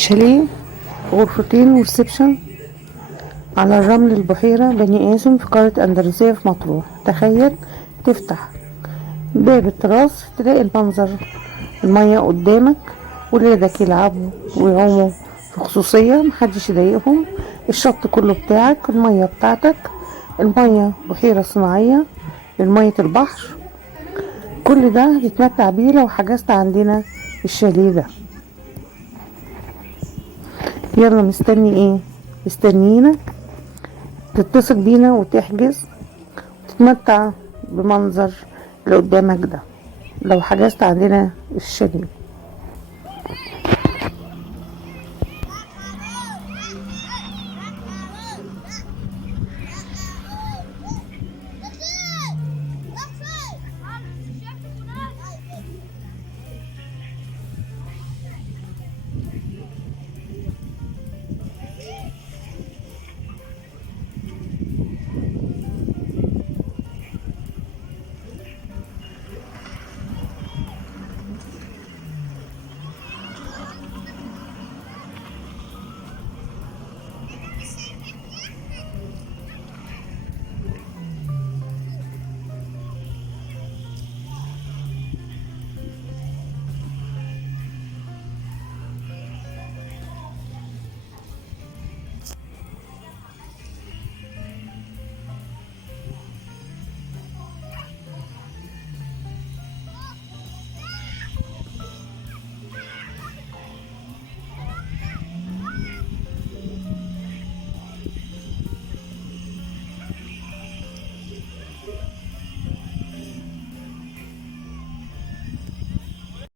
شاليه، غرفتين وريسبشن على الرمل البحيرة بني قاسم في قرية أندلسية في مطروح. تخيل تفتح باب التراس تلاقي المنظر، المية قدامك، ولادك يلعبوا ويعوموا في خصوصية، محدش يضايقهم، الشط كله بتاعك، المية بتاعتك، المية بحيرة صناعية لمية البحر. كل ده هتتمتع بيه لو حجزت عندنا الشاليه ده. يلا مستني ايه؟ مستنيينك تتصل بينا وتحجز وتتمتع بمنظر اللي قدامك ده لو حجزت عندنا الشاليه.